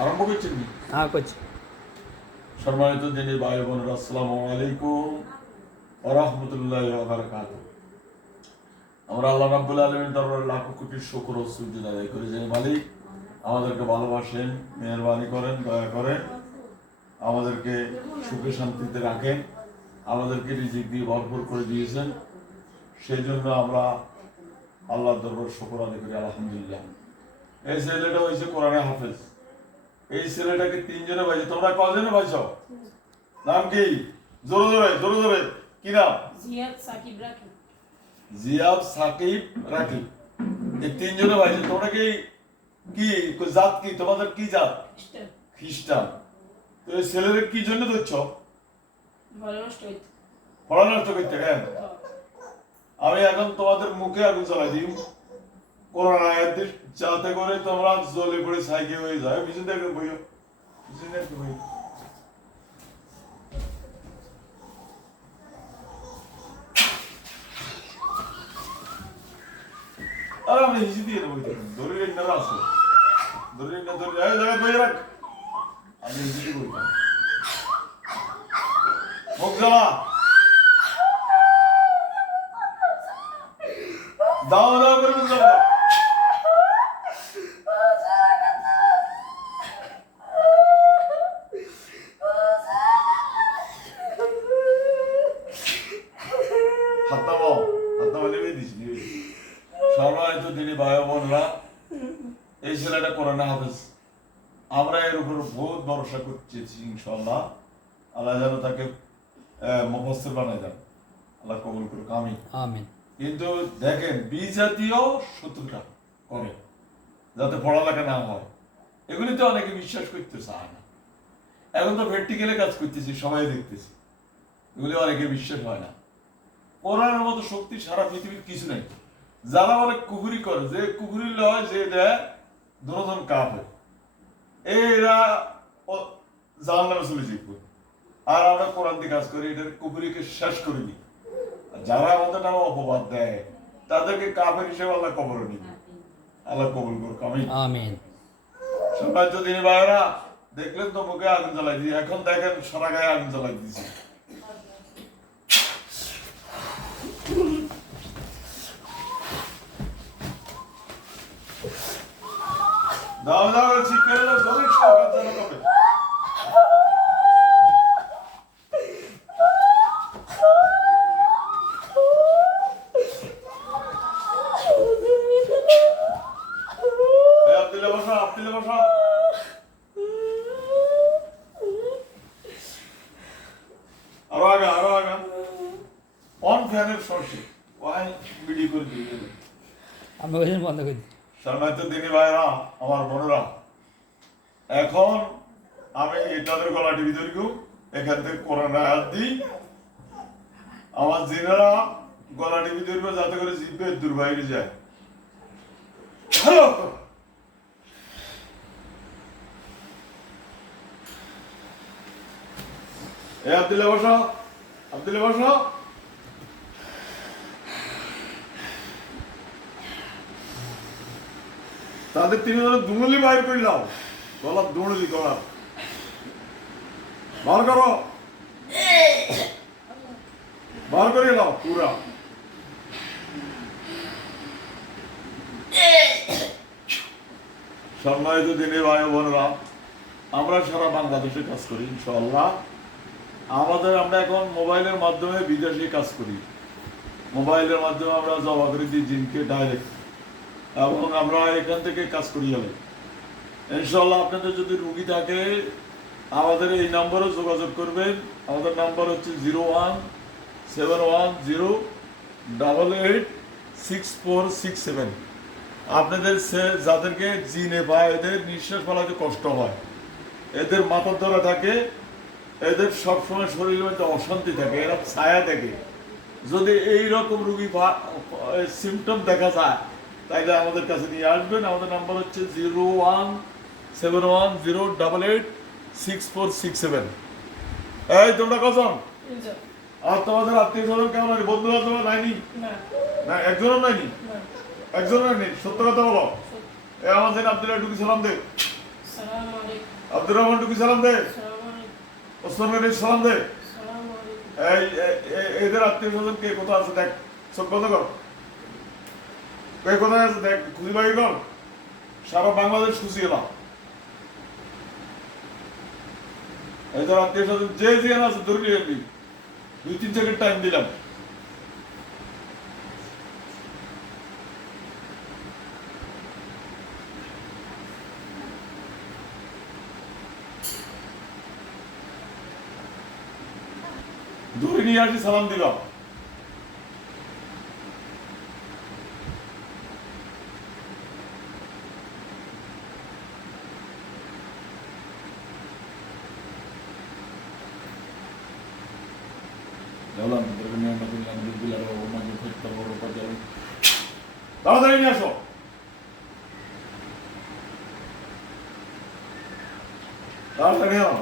আরম্ভ করছেন? হ্যাঁ করছি। সম্মানিত দিনী ভাই বোনেরা, আসসালামু আলাইকুম ওয়া রাহমাতুল্লাহি ওয়া বারাকাতুহু। আমরা আল্লাহ রাব্বুল আলামিনের দরবারে লাখ কোটি শুকর ও সুজুদ আদায় করি যে মালিক আমাদেরকে ভালোবাসেন, মেহেরবানি করেন, দয়া করেন, আমাদেরকে সুখে শান্তিতে রাখেন, আমাদেরকে রিজিক দিয়ে ভরপুর করে দিয়েছেন। সেই জন্য আমরা আল্লাহর দরবারে শুকর আদায় করি, আলহামদুলিল্লাহ। এই ছেলেটা হয়েছে কোরআনে হাফেজ। এই ছেলেটাকে তিনজনে পাইছে। তোমরা কজনে পাইছ? নাম কি? জোরে জোরে জোরে জোরে কি নাম? জিয়াদ সাকিব রাকিব। জিয়াদ সাকিব রাকিব, এই তিনজনে পাইছে। তোমরা কি কি জাত কি? তোমাদের কি জাত? খ্রিস্টান। তো এই ছেলেদের কি জন্য ধরছ? পড়া নষ্ট করতে। কেন? আমি এখন তোমাদের মুখে আগুন জ্বালাই দিই কোরআন আয়াত যাতে করে তোমরা জ্বলে পড়ে সাইকে হয়ে যায়। পিছন থেকে বইও, পিছন থেকে বইও। আর আমি হিসি দিয়ে দেবো, ধরে না আছে, ধরে না ধরে জায়গা বই রাখ। আমি হিসি দিয়ে বলতাম মুখ জ্বালা দাও দাও করে মুখ জ্বালা। সম্মানিত দিনী ভাই বোনরা, এই ছেলেটা কোরআনে হাফেজ। আমরা এর উপর বহুত ভরসা করছি ইনশাআল্লাহ। আল্লাহ যেন তাকে মুফাসসির বানায় দেন, আল্লাহ কবুল করুক, আমিন আমিন। কিন্তু দেখেন বিজাতীয় শত্রুতা করে যাতে পড়ালেখা না হয়, এগুলি তো অনেকে বিশ্বাস করতে চায় না। এখন তো প্র্যাকটিক্যালে কাজ করতেছি, সবাই দেখতেছি, এগুলি অনেকে বিশ্বাস হয় না। কোরআনের মতো শক্তি সারা পৃথিবীর কিছু নেই। যারা বলে কুফরি করে, যে কুফরি লয় যে দেয় দুজন কাফের, এরা জাহান্নামে চলে যাবে। আর আমরা কোরআন দিয়ে কাজ করি, এটার কুফরিকে শেষ করে দিই। যারা আমাদের নামে অপবাদ দেয় তাদেরকে কাফের হিসেবে আল্লাহ কবরে নিবে, আল্লাহ কবুল করুক, আমিন আমিন। সম্মানিত দিনী ভাইরা, দেখলেন তো মুখে আগুন জ্বালাই দিই, এখন দেখেন সারা গায়ে আগুন জ্বালাই দিয়েছি। দাও দাও ঠিক করে দাও, জমির সরকার যেন হবে। আব্দুল্লাহ বসা, আব্দুল্লাহ বসা। আরো আগা, আরো আগা। অন ফ্যানের সরষে ওয়াই ভিডিও করে দিয়ে আমি ওই বন্ধ করে দিই। সম্মানিত দিনী ভাইরা, আমার বোনেরা, এখন আমি তাদের গলাটি ভিতরে এখান থেকে কোরআন আয়াত দিই। আমার জিনেরা গলাটি ভিতরে যাতে করে জিভে দূর বাইরে যায়। এ আব্দুল্লাহ বসা, আব্দুল্লাহ বসা। তাদের তিনজনের দুমুলি বাইর করলাম, গলার দুমুলি গলা বার করো, বার করে নাও পুরা। সম্মানিত দিনী ভাই বোনেরা, আমরা সারা বাংলাদেশে কাজ করি ইনশাআল্লাহ। আমরা এখন মোবাইলের মাধ্যমে বিদেশে কাজ করি। মোবাইলের মাধ্যমে আমরা জমা করে দিই জিনকে ডাইরেক্ট, এবং আমরা এখান থেকে কাজ করি গেলে ইনশাআল্লাহ। আপনাদের যদি রুগী থাকে আমাদের এই নম্বরে যোগাযোগ করবেন। আমাদের নাম্বার হচ্ছে 0171088647। আপনাদের যাদেরকে জিনে বা এদের নিঃশ্বাস ফেলাতে কষ্ট হয়, এদের মাথার ধরা থাকে, এদের সবসময় শরীরের মধ্যে অশান্তি থাকে, এরা ছায়া থাকে, যদি এইরকম রুগী সিমটম দেখা যায় তাইলে আমাদের কাছে নিয়ে আসবেন। আমাদের নাম্বার হচ্ছে 0171088647। এই তোমরা কজন? আর তোমাদের আত্মীয় স্বজন কেমন আছে? বন্ধু বান্ধব নাইনি? না একজনও নাইনি? একজনও নাইনি? সত্য কথা বলো। এ আমাদের আব্দুল্লাহ টুকি সালাম দে, সালাম আলাইকুম। আব্দুর রহমান টুকি সালাম দে, সালাম আলাইকুম। ওসমান গনি সালাম দে। সালাম আলাইকুম। এদের আত্মীয় স্বজন কে কোথায় আছে দেখ, সব বন্ধ কর। কে কোথায় আছে দেখ, খুঁজি বাড়ি কর, সারা বাংলাদেশ খুশি এলাম। এদের আত্মীয় স্বজন যে যেখানে আছে ধরে নিয়ে 2-3 সেকেন্ড টাইম দিলাম। ধরে নিয়ে আসি সালাম দিলাম। তাড়াতাড়ি নিয়ে আসো। তাড়াতাড়ি আনো।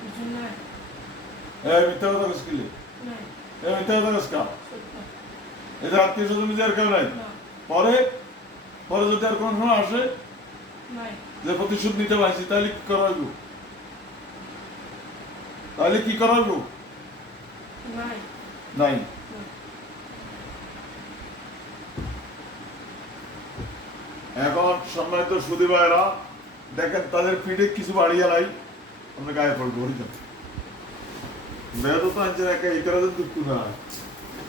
কিছু নাই। মিথ্যা কথা কস কিলে? নাই। মিথ্যা কথা কস কা? সত্য। এদের আত্মীয় স্বজন আর কেউ নাই? না। পরে পরে যদি আর কোনো সময় আসে নাই। যে প্রতিশোধ নিতে পারছি, তাহলে কি করাবো? তাহলে কি করাবো? নাই। নাই। না। এখন সম্মানিত সুধী ভাইরা দেখেন, তাদের পিঠে কিছু বাড়িয়ে নাই, আমরা গায়ে পড়বো হরিজন বেদা তো আনছে একা ইতারা যেন দুঃখ না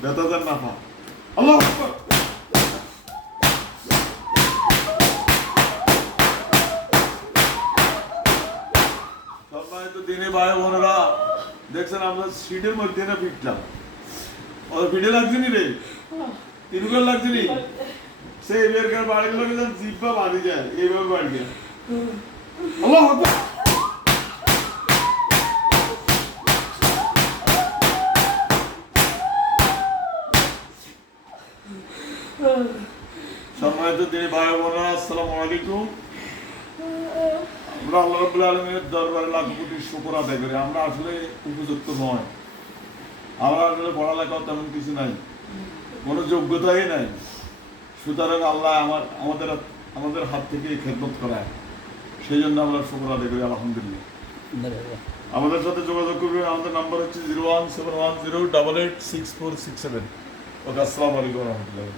বেতা যেন না পা। আল্লাহ আকবার। সম্মানিত দিনে ভাই বোনেরা দেখছেন, আমরা সিটের মধ্যে না পিটলাম, ওদের পিঠে লাগছে নি রে, তিনগুলো লাগছে নি, সেই বেরকার বাড়িগুলোকে যেন জিব্বা বাড়ি যায়, এইভাবে বাড়ি যায়। আল্লাহ আকবার। সম্মানিত দিনে ভাই বোনেরা আসসালামু আলাইকুম। আমরা আল্লাহ রাব্বুল আলামিনের দরবারে লাখ কোটি শুকর আদায় করি। আমরা আসলে উপযুক্ত নয়, আমরা আসলে পড়ালেখা তেমন কিছু নাই, কোনো যোগ্যতাই নাই। সুতরাং আল্লাহ আমাদের আমাদের হাত থেকে খেদমত করায়, সেই জন্য আমরা শুকর আদায় করি আলহামদুলিল্লাহ। আমাদের সাথে যোগাযোগ করবে, আমাদের নাম্বার হচ্ছে 01710886467। ওকে, আসসালামু আলাইকুম রহমতুল্লাহ।